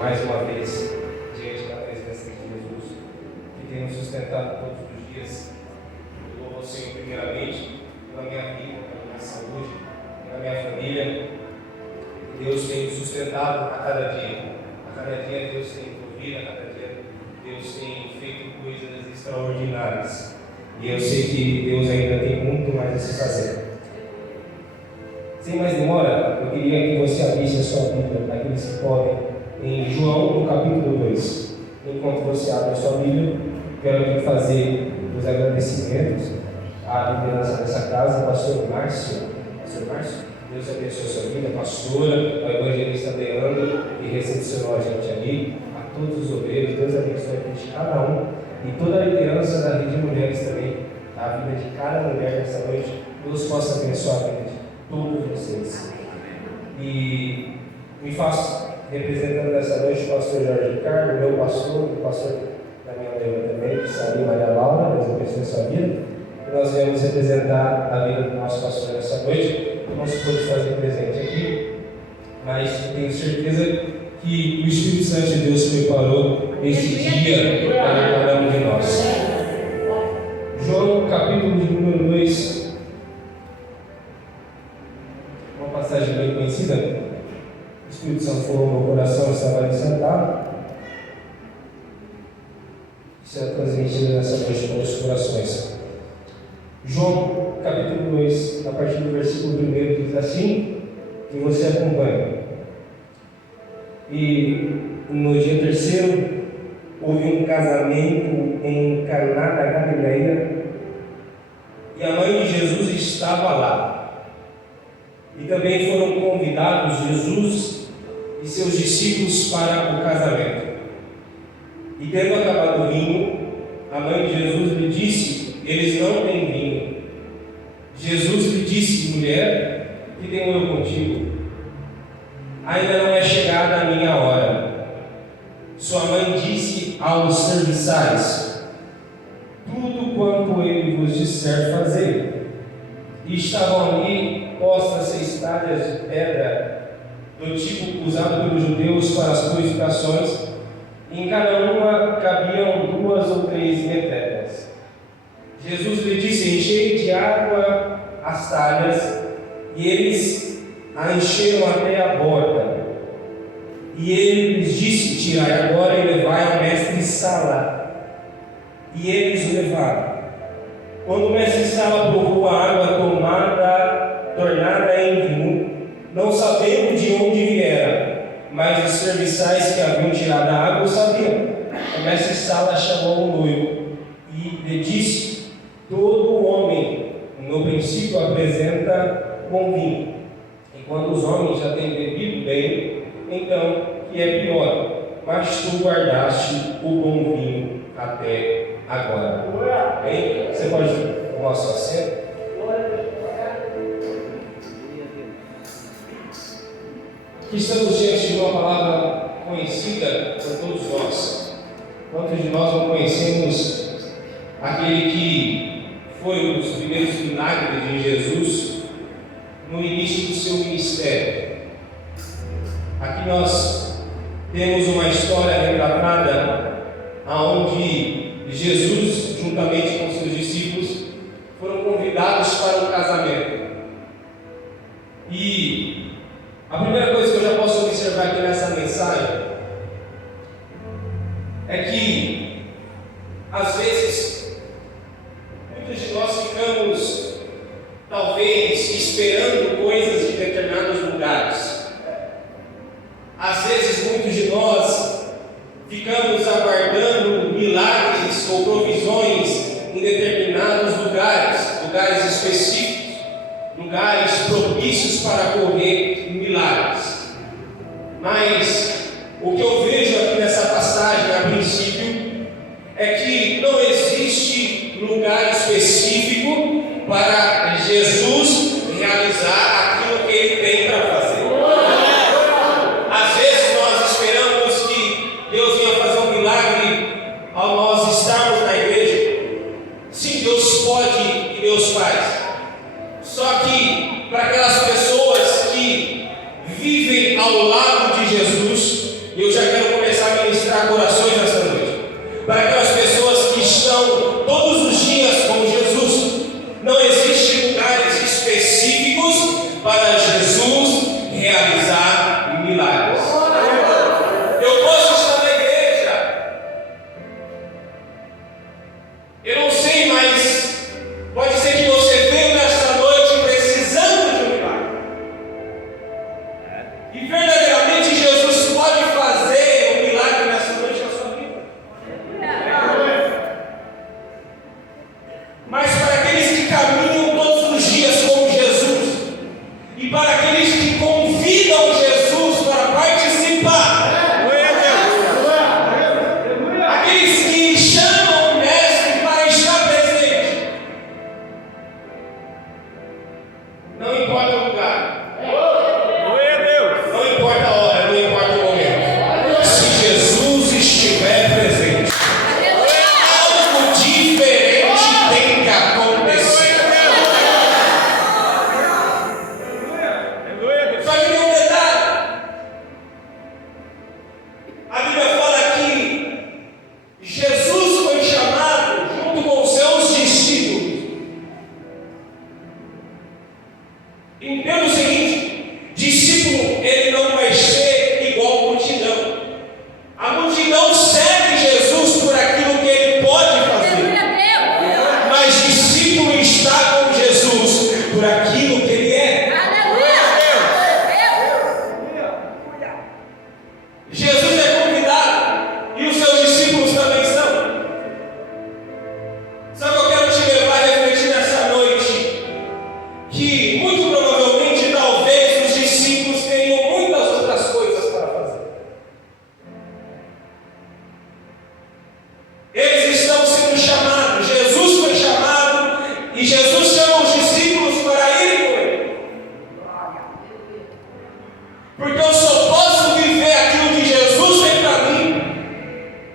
mais uma vez diante da presença de Jesus, que tem nos sustentado todos os dias. Eu louvo ao Senhor primeiramente pela minha vida, pela minha saúde, pela minha família. Deus tem nos sustentado a cada dia. A cada dia Deus tem provido, a cada dia Deus tem feito coisas extraordinárias. E eu sei que Deus ainda tem muito mais a se fazer. Sem mais demora, eu queria que você abrisse a sua Bíblia, para aqueles que podem, em João, no capítulo 2. Enquanto você abre a sua Bíblia, quero aqui fazer os agradecimentos à liderança dessa casa, pastor Márcio. Pastor Márcio, Deus abençoe a sua vida, pastora, a evangelista Leandro, que recepcionou a gente ali, a todos os obreiros, Deus abençoe a vida de cada um e toda a liderança da Rede de Mulheres também, a vida de cada mulher nessa noite. Deus possa abençoar a vida de todos vocês. E me faço representando nessa noite o pastor Jorge Ricardo, meu pastor, o pastor da minha noiva também, Sari Maria Laura, Deus abençoe a sua vida. E nós viemos representar a vida do nosso pastor nessa noite. Eu não se pôde fazer presente aqui, mas tenho certeza que o Espírito Santo de Deus preparou esse dia para cada um de nós. João, capítulo de número 2. Passagem bem conhecida. O Espírito Santo falou no meu coração, estava ali sentado. Isso é transmitido nessa noite para os corações. João, capítulo 2, a partir do versículo 1, diz assim, e você acompanha. E no dia terceiro, houve um casamento em Caná da Galileia, e a mãe de Jesus estava lá. E também foram convidados Jesus e seus discípulos para o casamento. E tendo acabado o vinho, a mãe de Jesus lhe disse: eles não têm vinho. Jesus lhe disse: mulher, que tenho eu contigo? Ainda não é chegada a minha hora. Sua mãe disse aos serviçais: tudo quanto ele vos disser fazer. E estavam ali postas 6 talhas de pedra do tipo usado pelos judeus para as purificações, e em cada uma cabiam 2 ou 3 metretas. Jesus lhe disse: enchei de água as talhas, e eles a encheram até a borda. E ele lhes disse: tirai agora e levai ao mestre Sala. E eles o levaram. Quando o mestre Sala provou a água tornada em vinho, não sabendo de onde viera, mas os serviçais que haviam tirado a água sabiam. O mestre Sala chamou o noivo e lhe disse: todo homem no princípio apresenta bom vinho, e quando os homens já têm bebido bem, então que é pior, mas tu guardaste o bom vinho até agora. Bem, você pode tomar sua assento? Aqui estamos diante de uma palavra conhecida por todos nós. Quantos de nós não conhecemos aquele que foi um dos primeiros milagres de Jesus no início do seu ministério? Aqui nós temos uma história retratada onde Jesus, juntamente com seus discípulos, foram convidados para um casamento. E a primeira coisa que eu já posso observar aqui nessa mensagem é que, às vezes, muitos de nós ficamos, talvez, esperando coisas de determinados lugares. Às vezes, muitos de nós ficamos aguardando milagres ou provisões em determinados lugares específicos, lugares propícios para ocorrer milagres. Mas o que eu vejo aqui nessa passagem, a princípio, é que não existe lugar específico para Jesus realizar aquilo que Ele tem para fazer. Às vezes nós esperamos que Deus venha fazer um milagre ao nós estarmos na igreja. Sim, Deus pode e Deus faz. Só que para aquelas pessoas que vivem ao lado de Jesus, eu já quero para Jesus realizar milagres. Eu posso estar na igreja, eu não sei, mas pode ser que você veio nesta noite precisando de um milagre. E verdadeiramente Jesus pode fazer um milagre nessa noite na sua vida. Mas para aqueles que caminham todos os dias com Jesus, e para aqueles que convidam Jesus para participar, aqueles que chamam o Mestre para estar presente, não importa o lugar, não importa a hora, não importa o momento, se Jesus estiver presente, algo diferente tem que acontecer. Só que tem um detalhe. A Bíblia fala que Jesus foi chamado junto com os seus discípulos. Entenda o seguinte: discípulo, ele não vai ser igual à multidão. A multidão segue Jesus por aquilo que ele pode fazer, mas discípulo está com Jesus por aquilo que ele é. Jesus é convidado e os seus discípulos também são. Só que eu quero te levar a refletir nessa noite que muito provavelmente, talvez, os discípulos teriam muitas outras coisas para fazer. Eles estão sendo chamados, Jesus foi chamado e Jesus chama os discípulos para irem com ele. Porque eu só posso viver aquilo que Jesus tem para mim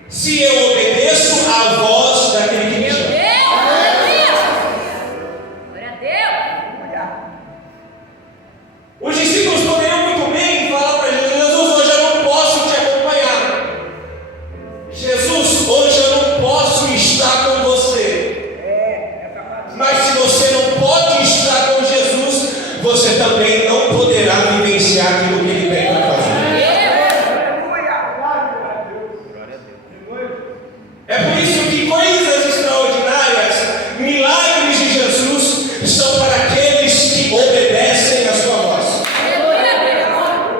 se eu obedeço à voz daquele que me chama. Os discípulos poderiam muito bem falar para Jesus: Jesus, hoje eu não posso te acompanhar. Jesus, hoje eu não posso estar com você. Mas se você não pode estar com Jesus, você também não poderá vivenciar aquilo que ele tem para fazer. É por isso que coisas extraordinárias, milagres de Jesus, são para aqueles que obedecem à sua voz.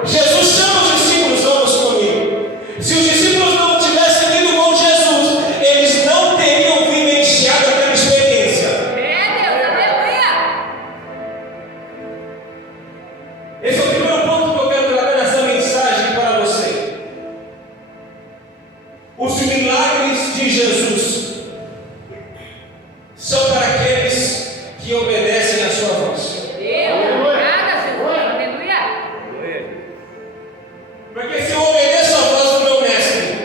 Jesus chama os discípulos: vamos comigo. Se os discípulos não tivessem ido com Jesus, eles não teriam vivenciado aquela experiência. Esse é o primeiro ponto que eu quero trazer nessa mensagem para você. Os milagres de Jesus são para aqueles que obedecem à sua voz. Porque se eu obedeço à voz do meu mestre,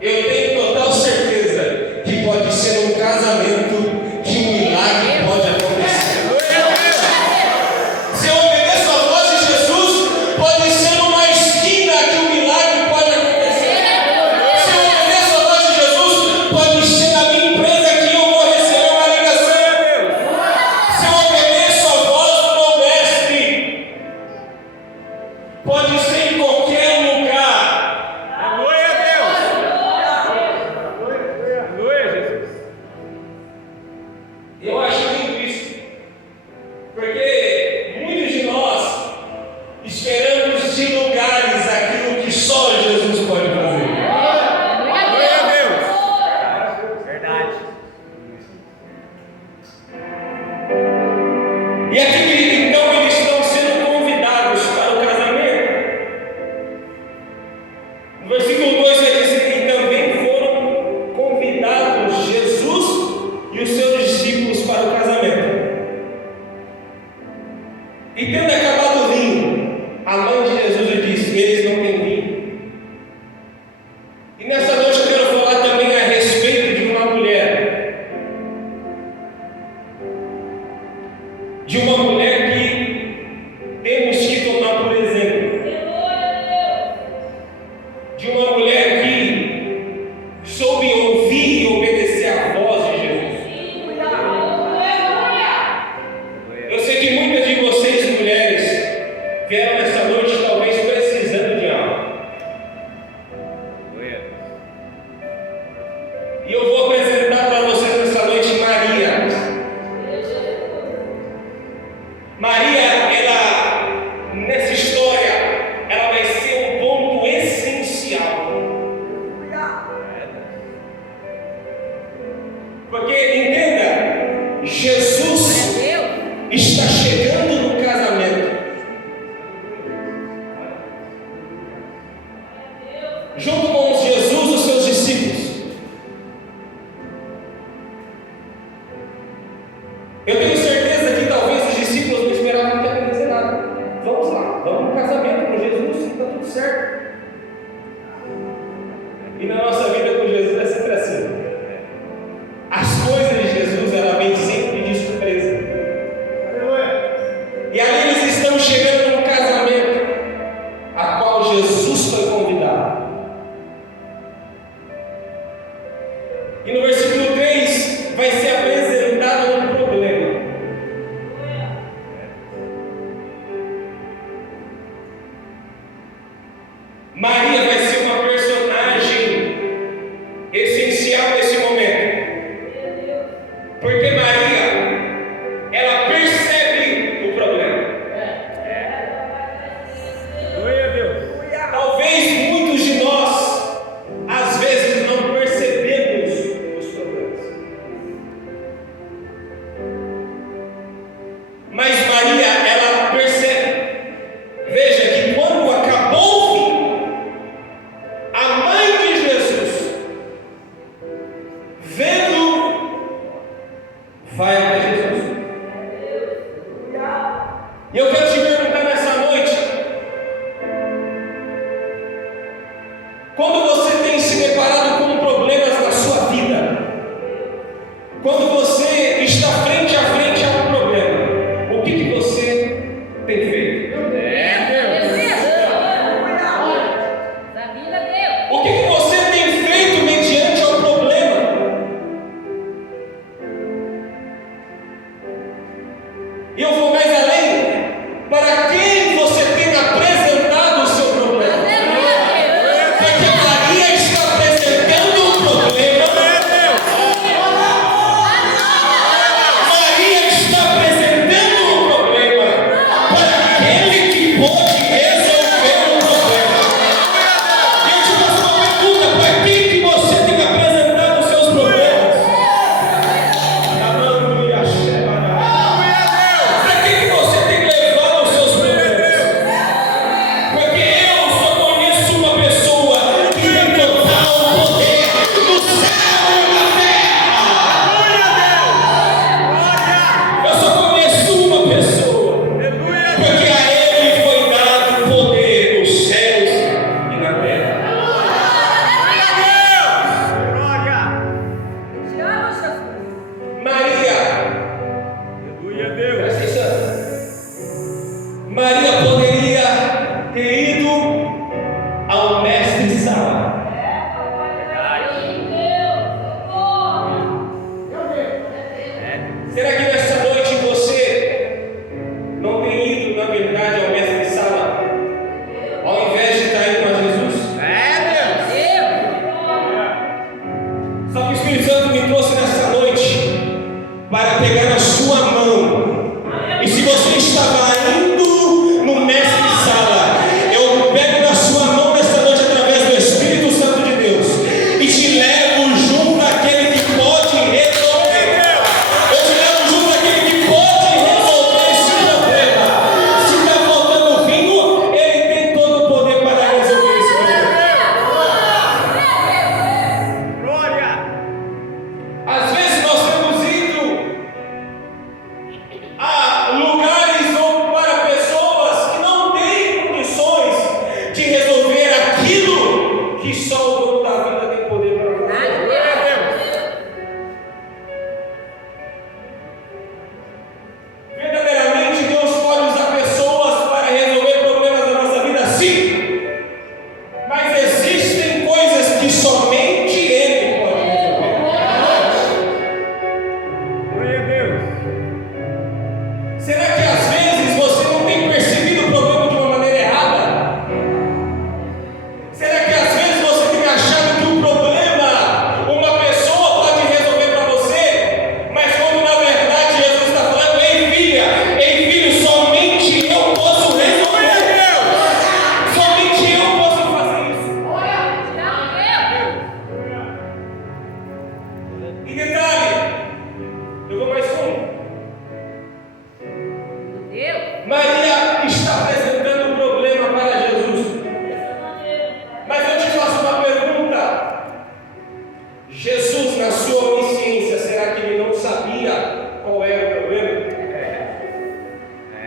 eu tenho total certeza que pode ser um casamento que um milagre pode acontecer. Se eu obedeço à voz de Jesus, pode ser uma esquina que um milagre pode acontecer. Se eu obedeço à voz de Jesus, pode ser a minha empresa que eu vou receber uma ligação. Se eu obedeço à voz do meu mestre, pode ser em qualquer lugar. Eu acho lindo isso, porque muitos de nós esperamos de lugares aquilo que só Jesus pode fazer. E aqui, então, eles estão sendo convidados para o casamento. No versículo 2 vai dizer que também foram convidados Jesus e os seus discípulos para o casamento. E tendo acabado o vinho, a mãe de Jesus lhe disse: eles não têm vinho. E nessa noite eu quero falar também a respeito de uma mulher. De uma mulher que temos que tomar por exemplo. De uma mulher que soube ouvir e obedecer à voz de Jesus. Eu sei que muitas Maria, ela, nessa história, ela vai ser um ponto essencial. Porque, entenda, Jesus está chegando no casamento. Junto com Jesus, os seus discípulos. Eu tenho certeza que talvez os discípulos não esperavam que ia acontecer nada. Vamos lá, vamos no casamento com Jesus, está tudo certo. E na nossa vida com Jesus é sempre assim. As coisas de Jesus, ela vem sempre de surpresa. E ali eles estão chegando num casamento a qual Jesus foi convidado. E no versículo 3 vai ser apresentado um problema. Maria vai ser uma personagem essencial nesse momento. Porque Maria, ela percebe o problema. Talvez muitos de nós, às vezes, não percebemos os problemas. Mas Maria, ela percebe. Veja que quando acabou o vinho, a mãe de Jesus, vendo, vai até Jesus. E eu quero te perguntar nessa noite: quando você tem se deparado com problemas na sua vida, quando você está frente a frente a um problema, o que você tem feito? O que você tem feito mediante ao problema? E eu vou mais além. Para quem você tem apresentado o seu problema? Porque Maria está apresentando o problema. Maria está apresentando o problema para aquele que pode resolver o problema. E eu te faço uma pergunta: para quem que você tem apresentado os seus problemas? Para quem que você tem levado os seus problemas? Porque eu só conheço uma pessoa que tem total poder no céu e na terra. Eu só conheço uma pessoa, porque a ele foi dado poder nos céus e na terra. Maria, presta atenção. Maria poderia ter ido ao mestre de sala. Será que nessa noite você não tem ido, na verdade, ao mestre de sala, ao invés de estar indo a Jesus? Só que o Espírito Santo me trouxe nessa noite para pegar na sua mão. E se você estava indo no mestre de sala, eu pego na sua mão nessa noite através do Espírito Santo de Deus e te levo junto àquele que pode resolver. Eu te levo junto àquele que pode resolver esse problema. Se está faltando vinho, ele tem todo o poder para resolver esse problema. Às vezes nós temos ido a lugares ou para pessoas que não têm condições de resolver aquilo que só o dono da vida tem poder para fazer. Verdadeiramente Deus pode usar pessoas para resolver problemas da nossa vida, sim, mas existem coisas que somente Ele pode resolver. Será que às vezes você não tem percebido o problema de uma maneira errada? Será que às vezes você tem achado que o problema uma pessoa pode resolver para você? Mas quando na verdade Jesus está falando: ei filha, ei filho, só Maria está apresentando um problema para Jesus. Mas eu te faço uma pergunta. Jesus, na sua onisciência, será que ele não sabia qual era o problema?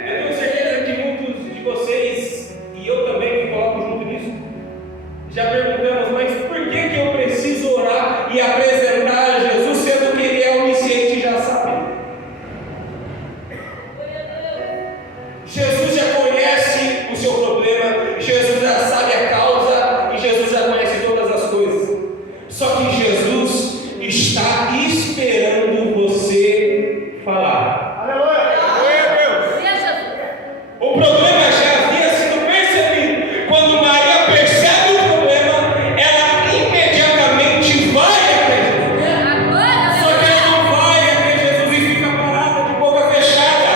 Eu tenho certeza que muitos de vocês, e eu também me coloco junto nisso, já perguntamos, mas por que eu preciso orar e apresentar a Jesus, sendo que ele é onisciente e já sabe? Jesus já conhece o seu problema, Jesus já sabe a causa, e Jesus já conhece todas as coisas. Só que Jesus está esperando você falar. O problema já havia sido percebido. Quando Maria percebe o problema, ela imediatamente vai até Jesus. Só que ela não vai até Jesus e fica parada de boca fechada.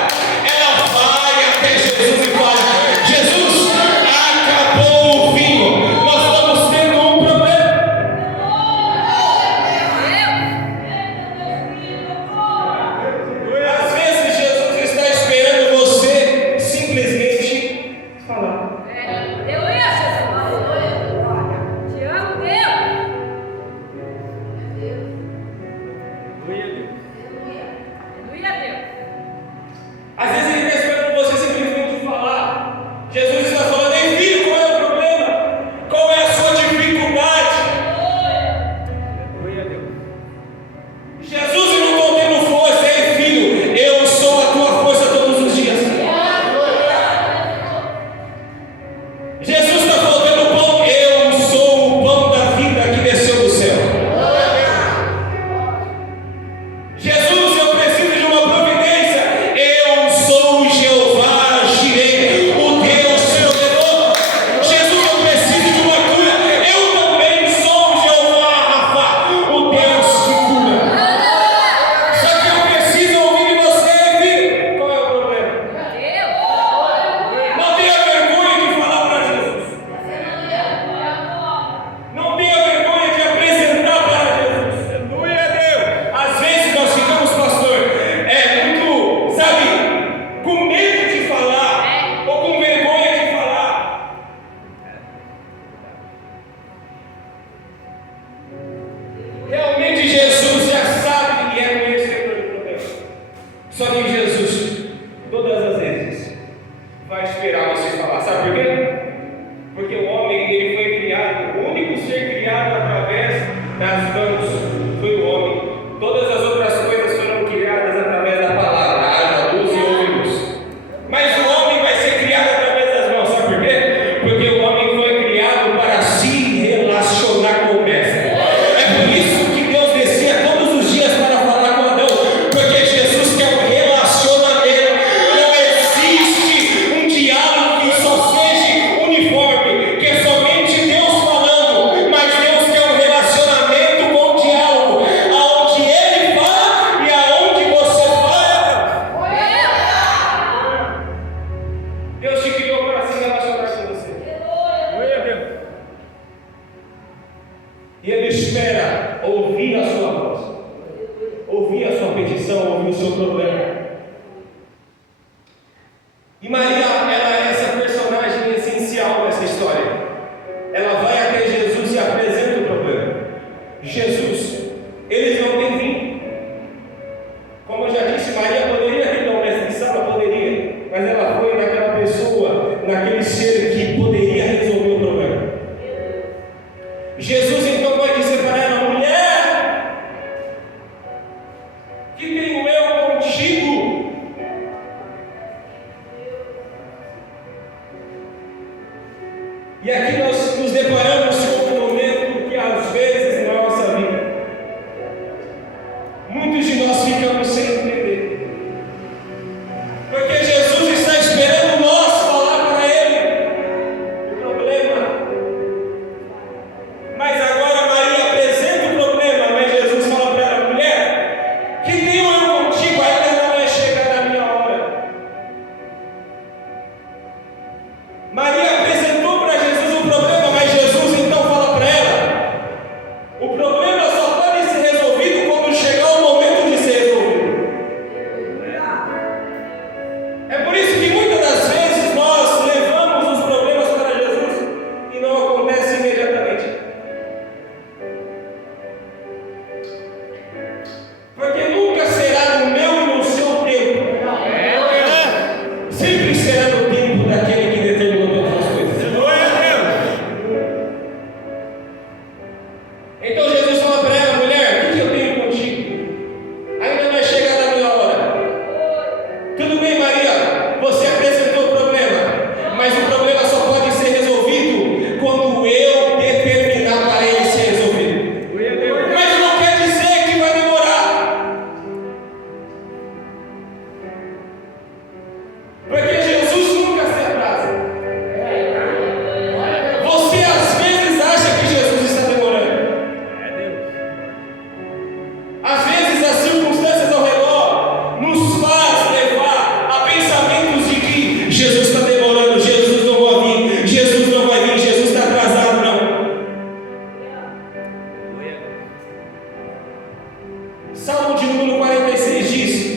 Ela vai até Jesus e fala: Jesus, acabou o vinho. Nós estamos tendo um problema. Às vezes Jesus está esperando você simplesmente falar. Às vezes ele está esperando você simplesmente falar. Jesus está falando: ei filho, qual é o problema? Qual é a sua dificuldade? Jesus, eu não estou tendo força. Ei filho, eu sou a tua força todos os dias. Jesus, está faltando pão. Eu sou o pão da vida que desceu do céu. Jesus, eu preciso de uma providência. Eu sou o Jeová Jireh, o Deus provedor. Jesus, eu preciso de uma cura. Eu também sou o Jeová Rafa, o Deus que cura. Só que eu preciso ouvir de você, filho. Qual é o problema? Não tenha vergonha de falar para Jesus. Não tenha vergonha de apresentar para Jesus. Às vezes nós ficamos, pastor, muito, sabe, com medo de falar, ou com vergonha de falar. Realmente Jesus já sabe e é conhecedor do problema. Só que Jesus, todas as vezes, vai esperar você falar. Sabe por quê? Porque o homem, ele foi criado, o único ser criado através das mãos foi o homem. Todas as outras coisas foram criadas através da palavra, haja luz e houve luz. Mas o homem vai ser criado através das mãos. Sabe por quê? Porque o homem foi criado para se relacionar com o mestre. É por isso que Deus descia todos os dias para falar com Adão, porque Jesus quer um relacionamento. Não existe um diálogo que só seja uniforme, que é somente Deus falando, mas Deus quer um relacionamento com diálogo, aonde Ele fala e aonde você fala. Deus te criou para se relacionar com você. E Ele espera ouvir a sua voz, ouvir a sua petição, ouvir o seu problema. E Maria, ela é essa personagem essencial nessa história. Ela vai até Jesus e apresenta o problema. Jesus, eles não têm vinho. Como eu já disse, Maria poderia ter uma restrição, poderia, mas ela foi naquela pessoa, naquele ser que poderia resolver o problema. Jesus então vai dizer para ela: mulher, que tenho eu contigo? E aqui nós nos deparamos com um momento que às vezes na nossa vida, muitos de nós ficamos sem entender. Porque Jesus está esperando nós falar para Ele o problema. Mas agora Maria apresenta o problema, mas Jesus fala para ela: mulher, que tenho eu contigo? Ainda não é chegada a minha hora. Maria apresentou para Jesus o problema, mas Jesus então Porque Jesus nunca se atrasa. Você às vezes acha que Jesus está demorando. Às vezes as circunstâncias ao redor nos faz levar a pensamentos de que Jesus está demorando, Jesus não vai vir, Jesus não vai vir, Jesus está atrasado, não. Salmo de número 46 diz: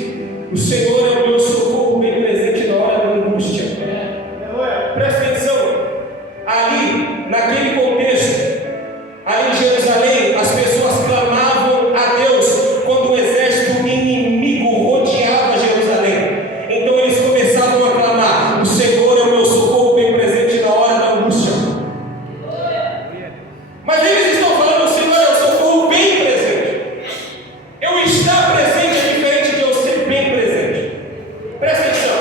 o Senhor é o meu socorro bem presente na hora da angústia. Presta atenção, ali, naquele contexto, ali em Jerusalém, as pessoas clamavam a Deus quando o exército inimigo rodeava Jerusalém. Então eles começavam a clamar: o Senhor é o meu socorro bem presente na hora da angústia. Mas eles estão falando: o Senhor é o socorro bem presente. Eu estar presente é diferente de eu ser bem presente. Presta atenção.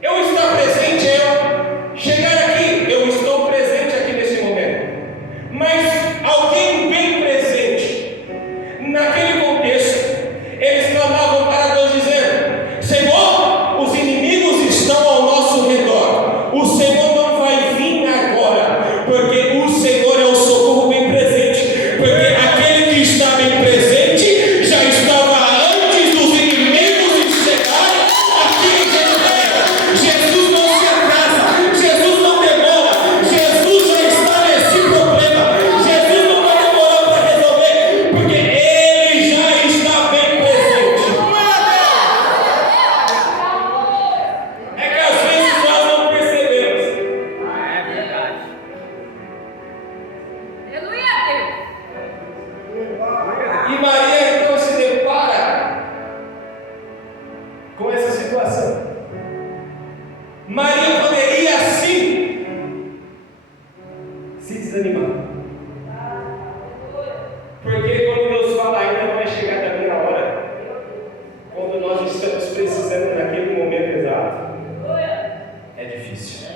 Eu estar presente é eu chegar aqui. Eu estou presente aqui nesse momento. Mas alguém bem presente, naquele contexto, eles clamavam para Deus dizendo: Senhor, os inimigos estão ao nosso redor. O Senhor não vai vir agora, porque o Senhor é o socorro bem presente. Porque aquele que está bem presente já estava antes dos inimigos chegarem aqui em Jerusalém. Jesus não se atrasa, Jesus não demora, Jesus já está nesse problema. Jesus não vai demorar para resolver, porque Ele já está bem presente. É que às vezes nós não percebemos. E Maria então se depara com essa situação. Maria poderia sim se desanimar. Porque quando Deus fala ainda não vai chegar da minha hora, quando nós estamos precisando naquele momento exato, é difícil.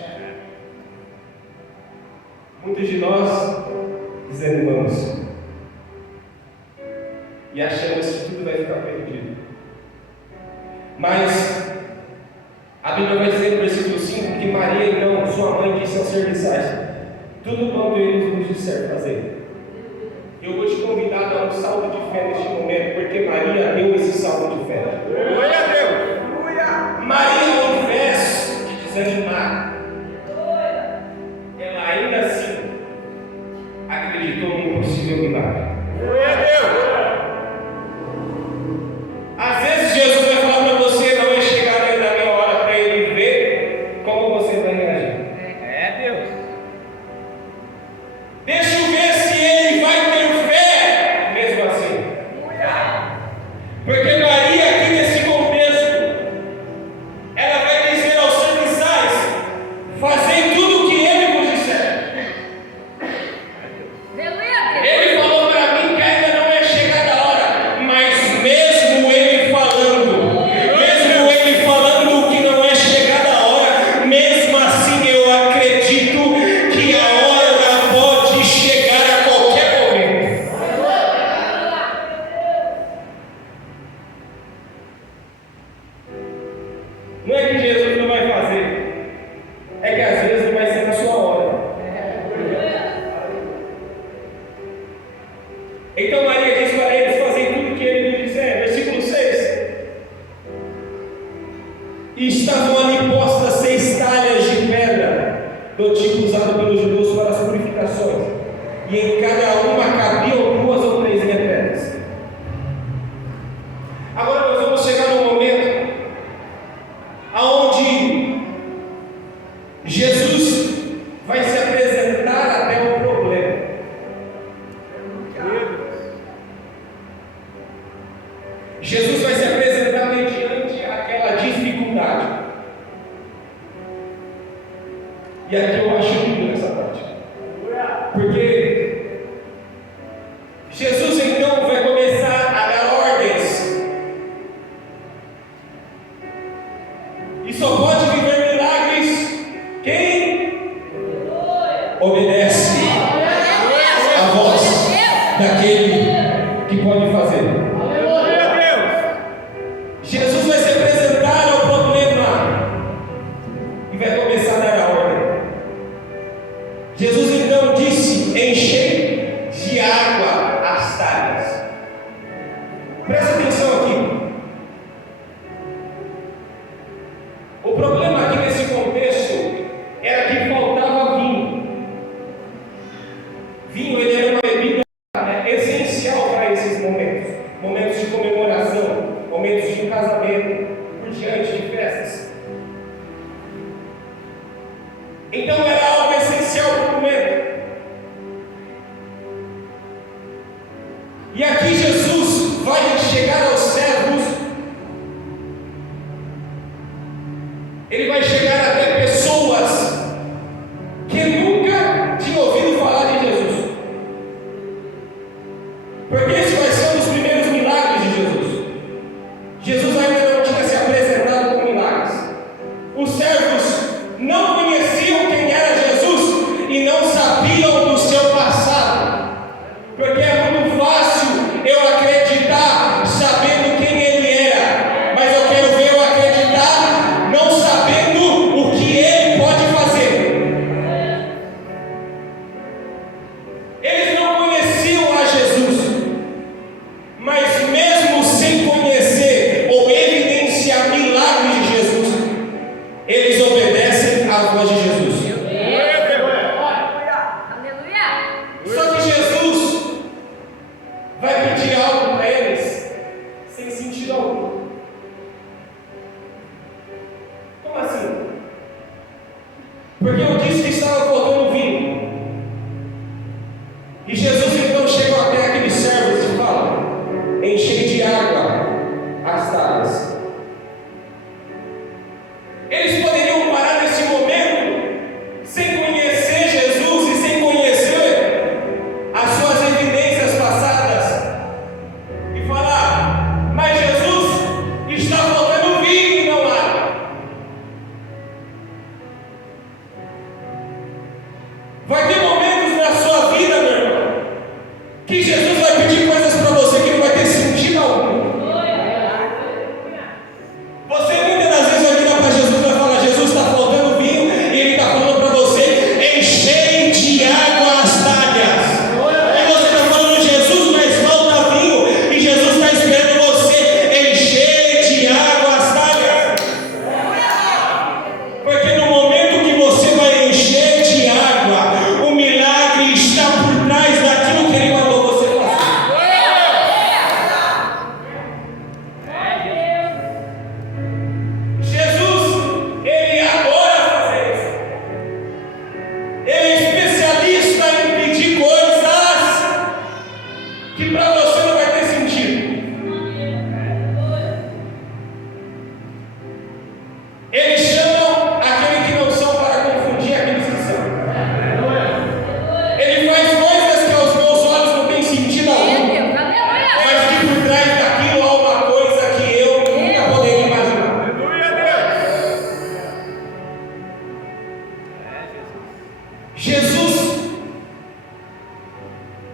Muitos de nós desanimamos e achamos que tudo vai ficar perdido. Mas a Bíblia vai dizer no versículo 5 que Maria, então, sua mãe, disse aos serviçais: tudo quanto eles nos disser fazer. Eu vou te convidar a dar um salto de fé neste momento, porque Maria deu esse salto de fé. Glória a Deus! Maria, ao invés de desanimar, ela ainda assim acreditou no impossível milagre. Glória a Deus! Às vezes Jesus vai falar para você: não é chegada ainda a minha hora, para Ele ver como você vai reagir. Deus. Deixa eu ver se Ele vai ter fé mesmo assim. Porque Maria, aqui nesse contexto, ela vai dizer aos serviçais: fazei tudo o que Ele vos disser. Ele falou para mim que ainda não é chegada a hora, mas mesmo Ele falando que não é chegada a hora, mesmo assim eu acredito que a hora pode chegar a qualquer momento. Não é que Jesus não vai fazer, é que às vezes não vai ser na sua hora. Então Maria diz para eles: fazem tudo o que Ele lhe disser. Versículo 6. E estavam ali postas 6 talhas de pedra, do tipo usado pelos judeus para as purificações, e em cada uma cabiam 2 ou 3 pedras. Agora nós vamos chegar num momento aonde Jesus vai se apresentar até o problema. Jesus vai se apresentar mediante aquela dificuldade. E aqui eu acho lindo nessa parte. Porque Jesus então vai começar a dar ordens. E só pode viver milagres quem obedece a voz daquele que pode fazer. Jesus vai se apresentar ao problema Então era algo essencial para o momento. E aqui Jesus vai chegar aos servos. Ele vai chegar até pessoas que nunca tinham ouvido falar de Jesus. Porque esse vai ser um dos primeiros milagres de Jesus. Jesus ainda não tinha se apresentado com milagres. Os servos não conheciam quem era Jesus e não sabiam do seu passado. Porque é muito fácil eu acreditar sabendo quem ele era, mas eu quero ver eu acreditar não sabendo o que ele pode fazer. Eles não conheciam a Jesus, mas mesmo sem conhecer ou evidenciar milagres de Jesus, eles obedecem à voz de Jesus. Só que Jesus vai pedir algo para eles sem sentido algum. Como assim? Porque eu disse que estava faltando vinho. E Jesus então chegou até aqueles servos e fala: enchei de água as talhas. Eles poderiam parar nesse momento sem conhecer Jesus e sem conhecer as suas evidências passadas e falar: mas Jesus, está faltando vinho e não água. Vai ter momentos na sua vida, meu irmão, que Jesus vai pedir coisas para você que não vai ter sentido algum. Você muitas das vezes vai virar para Jesus e vai falar: Jesus, está faltando vinho, e ele está falando para você: enchei de água as talhas. E você está falando: Jesus, mas falta vinho, e Jesus está esperando você encher de água as talhas. Porque no momento que você vai encher de água, o milagre está por trás daquilo que ele mandou você fazer. Jesus, ele adora fazer isso. Ele é especialista em pedir coisas que para você não vai ter sentido. Eles chamam aqueles que não são para confundir aqueles que são. Ele faz coisas que aos meus olhos não tem sentido algum, mas que por trás daquilo há uma coisa que eu nunca poderia imaginar. Jesus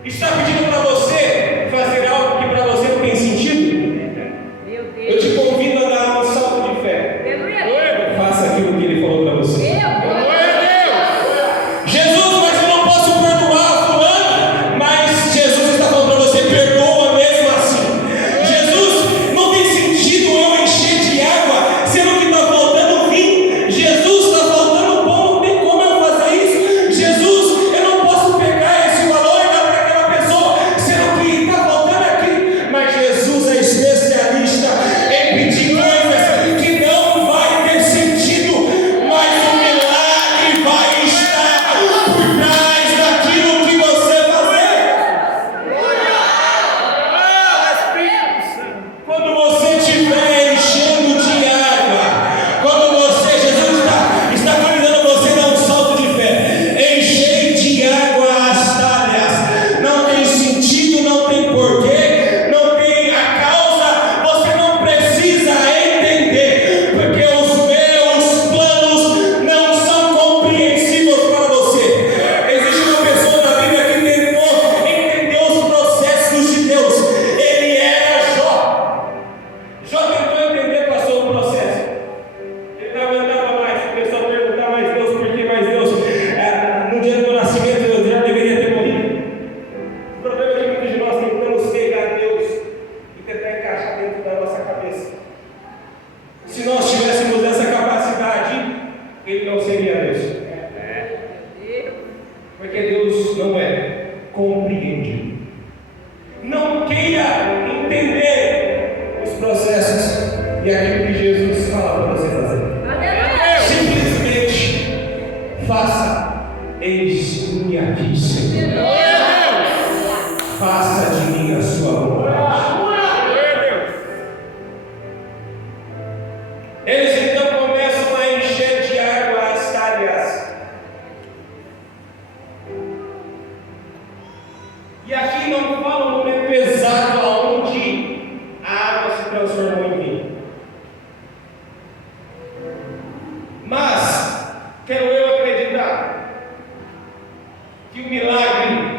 está pedindo para você fazer algo que para você não tem sentido. Eu te convido a dar um salto de fé. Faça aquilo que ele falou para você. Jesus, mas eu não posso perdoar fulano. Mas Jesus está falando para você: perdoa mesmo assim. Jesus, não tem sentido eu encher de água sendo que está faltando vinho. Jesus, está faltando pão, não tem como eu fazer isso. Jesus, eu não posso pegar esse valor e dar para aquela pessoa sendo que está faltando aqui. Mas Jesus é especialista em pedir coisas que não vai ter sentido, mas o milagre vai estar por trás daquilo que você fazer. Quando você estiver enchendo de água, quando você, Jesus está convidando você a dar um salto de fé. Enchei de água as talhas. Não tem sentido, não tem porquê, não tem a causa. Você não precisa entender, porque os meus planos não são compreensíveis para você. Existe uma pessoa na Bíblia que tentou entender os processos de Deus. Ele era Jó. Jó tentou entender, passou no processo. Ele não aguentava mais. O pessoal perguntar: mas Deus, por que mais Deus? No dia do meu nascimento eu já deveria ter morrido. O problema é que muitos de nós tentamos pegar Deus e tentar encaixar dentro da nossa cabeça. Se nós tivéssemos essa capacidade, ele não seria Deus. Porque Deus não é compreendido. Não queira entender os processos e aquilo que Jesus fala para você fazer. Simplesmente faça o milagre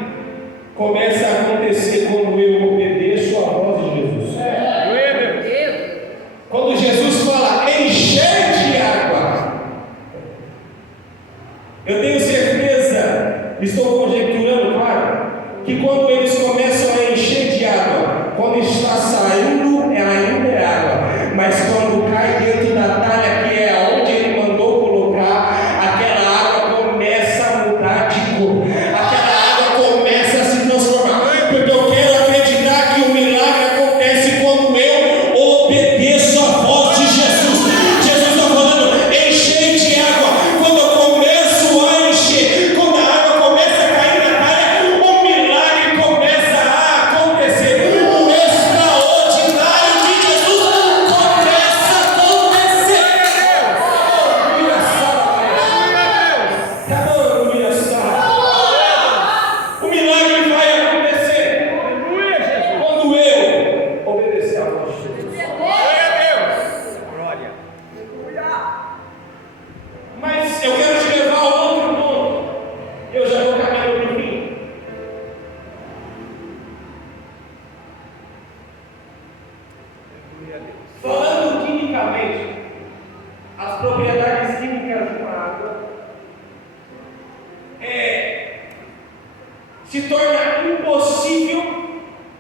começa a acontecer quando eu obedeço a voz de Jesus. Quando Jesus fala encher de água, eu tenho certeza, estou conjecturando, claro, que quando eles começam a encher de água, quando está saindo, ela ainda é água, mas quando cai dentro da talha, que é onde ele mandou colocar, aquela água começa a mudar de cor, aquela água começa a se transformar, porque eu quero acreditar que o milagre acontece quando eu obedeço a voz de Jesus. Jesus está falando, encher de água. Quando eu começo a encher, quando a água começa a cair na talha, o milagre começa a acontecer. O extraordinário de Jesus começa a acontecer. O milagre vai acontecer quando eu obedecer a voz de Jesus. Mas eu quero te levar a outro ponto. Eu já estou caminhando para o fim. Falando quimicamente, as propriedades químicas de uma água se torna impossível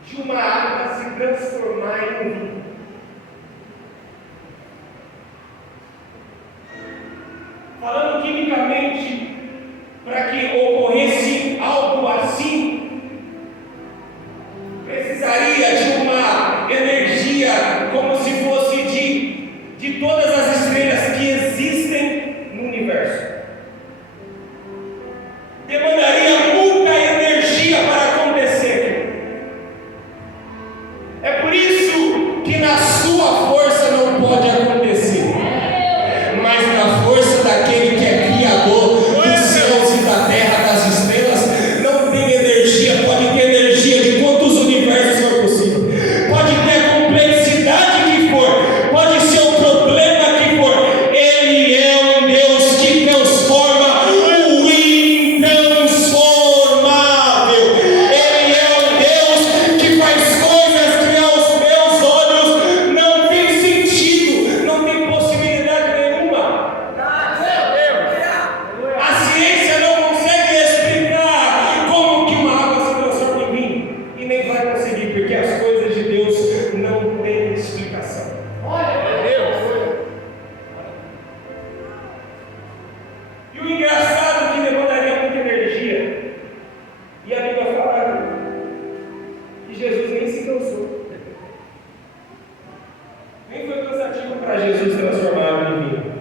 de uma água se transformar em um vinho. Falando quimicamente, para que ocorresse algo assim, precisaria de uma energia como se fosse de todas as estrelas que existem no universo. Demandaria muita energia para acontecer. É por isso que na sua força não pode acontecer, mas na força daquele que é Criador dos céus e da terra, das estrelas, não tem energia. Pode ter energia de quantos universos for possível, pode ter a complexidade que for, pode ser o problema que for. Ele é um Deus que transforma o intransformável. Ele é um Deus que faz coisas que aos meus olhos não tem sentido, não tem possibilidade nenhuma. A ciência não consegue explicar como que uma água se transforma em vinho, e nem vai conseguir, porque as coisas de Deus não têm explicação. E o engraçado é que demandaria muita energia, e a Bíblia fala que Jesus nem se cansou. Nem foi cansativo para Jesus transformar água em vinho.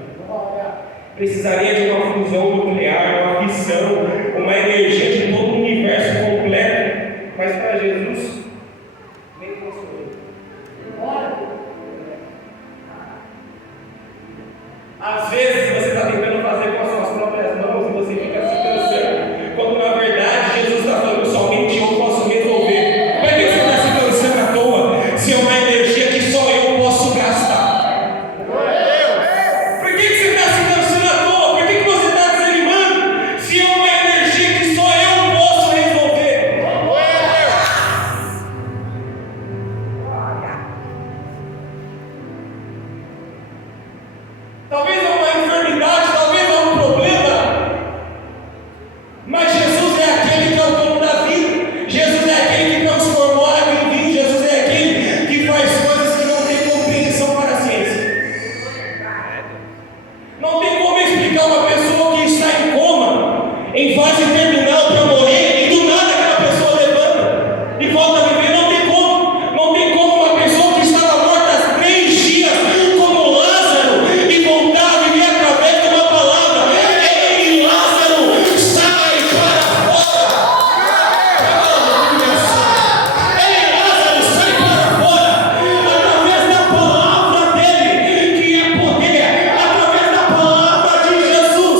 Precisaria de uma fusão nuclear, uma fissão, uma energia de todo o universo completo, mas para Jesus nem funcionou. Às vezes você está tentando fazer com as suas próprias mãos e você fica se cansando, quando na verdade Jesus está falando, somente eu posso resolver. Por que você está se cansando à toa, se é uma energia que só eu posso gastar? Por que você está se cansando à toa? Por que você está desanimando, se é uma energia que só eu posso resolver? Talvez é uma enfermidade, talvez é um problema, mas Jesus é aquele que é o dono da vida. Jesus é aquele que transformou a água em vinho. Jesus é aquele que faz coisas que não tem compreensão para a ciência. Não tem como explicar uma pessoa que está em coma, em fase terminal para morrer, e do nada aquela pessoa levanta e volta a viver. Não tem como. Não tem como uma pessoa que estava morta há 3 dias, como Lázaro, e voltar a viver através de uma palavra. Ei, Lázaro, sai para fora! Ei, Lázaro, sai para fora! Através da palavra dele, que é poder, através da palavra de Jesus,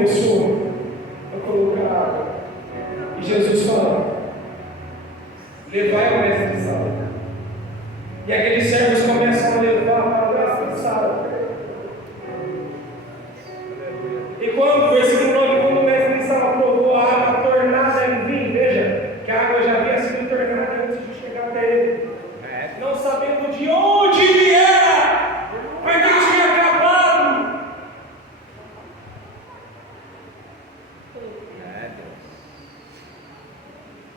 começou a colocar água. E Jesus falou: levai ao mestre de sala. E aqueles servos começam a levar para o mestre de sala. E quando, versículo 9, quando o mestre de sala provou a água tornada em vinho, veja que a água já havia sido tornada antes de chegar até ele, não sabendo de onde ele era, porque tinha acabado.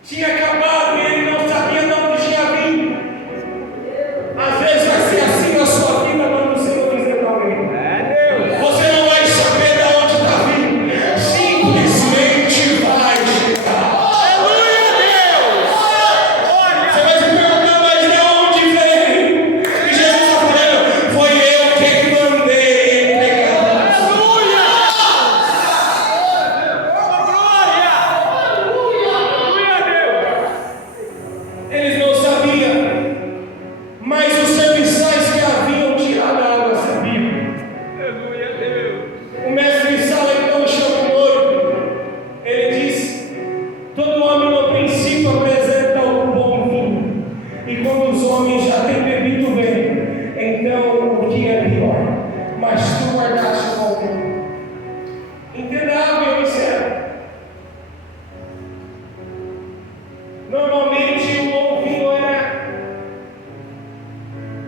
Tinha acabado e ele não sabia de onde tinha vindo. Às vezes vai ser assim na sua vida quando o Senhor dizer para alguém. Você não vai saber de onde está vindo. Simplesmente vai chegar. Aleluia, Deus! Você vai se perguntar, mas de onde veio? E Jesus está falando: foi eu que mandei entregar. Aleluia! Eles não sabiam, mas os serviçais que haviam tirado a água sabiam. Aleluia, Deus. O mestre de sala então chama o noivo. Ele diz: todo homem no princípio apresenta um bom vinho, e quando os homens já têm bebido bem, então o que é pior? Mas tu guardaste o bom vinho. Entenda algo, eu encerro. Normalmente o bom vinho era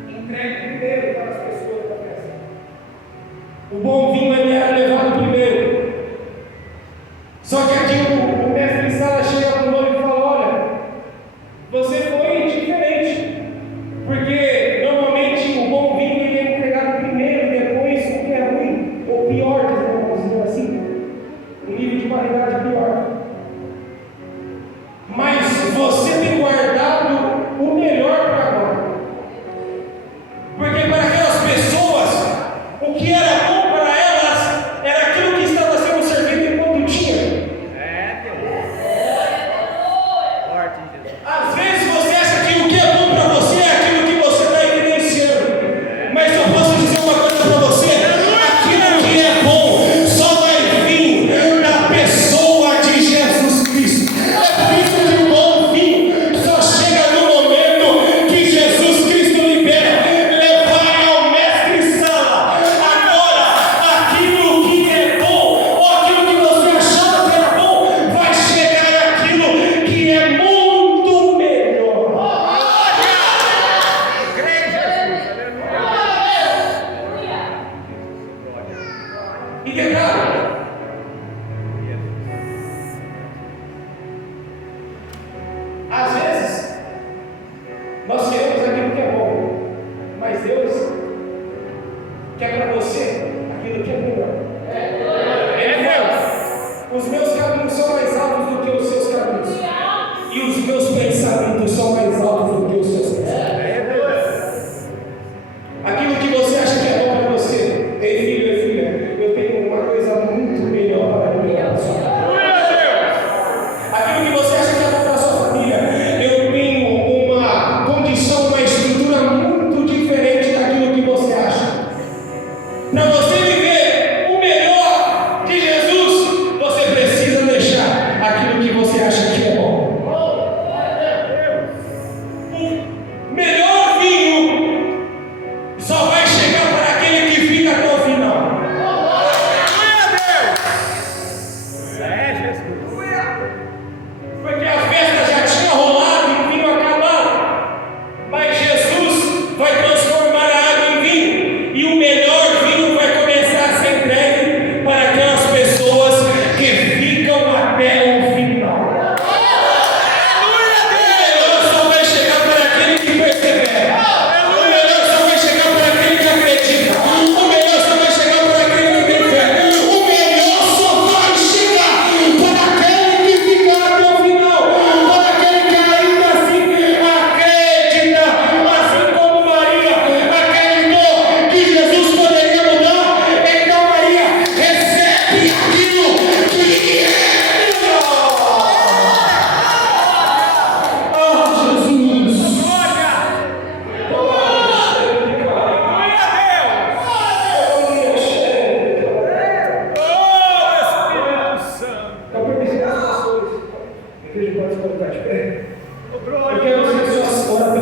entregue primeiro para as pessoas da festa. O bom vinho ele era levado primeiro. Só que aqui o mestre de sala chega para o noivo e fala: olha, você foi diferente, porque normalmente o bom vinho ele é entregado primeiro, depois o que é ruim, ou pior, vamos dizer assim, o nível de qualidade pior. Mas você tem guardado o melhor para agora. Porque para aquelas pessoas, o que era bom para elas era aquilo que estava sendo servido enquanto tinha. Às vezes você acha que o que é bom para você é aquilo que você está evidenciando. Mas eu posso dizer uma coisa para você: aquilo que é bom só vai vir da pessoa de Jesus Cristo. É por isso que o bom vinho só chega no momento que Jesus Cristo libera. Levai ao mestre de sala. Agora, aquilo que é bom, ou aquilo que você achava que era bom, vai chegar aquilo que é muito melhor. E detalhe, às vezes nós queremos aquilo que é bom, mas Deus quer para você aquilo que é melhor. Ele fala: os meus caminhos são mais altos do que os seus caminhos, e os meus pensamentos são mais altos do que os seus pensamentos. Aquilo que você acha que é bom para você, ei filho e filha, eu tenho uma coisa muito melhor para mim. Aquilo que você acha que é bom para a sua família, eu tenho uma condição, uma estrutura muito diferente daquilo que você acha. Para você viver o melhor de Jesus, você precisa deixar aquilo que você acha que é bom. Igreja pode colocar de pé. Eu quero que você ore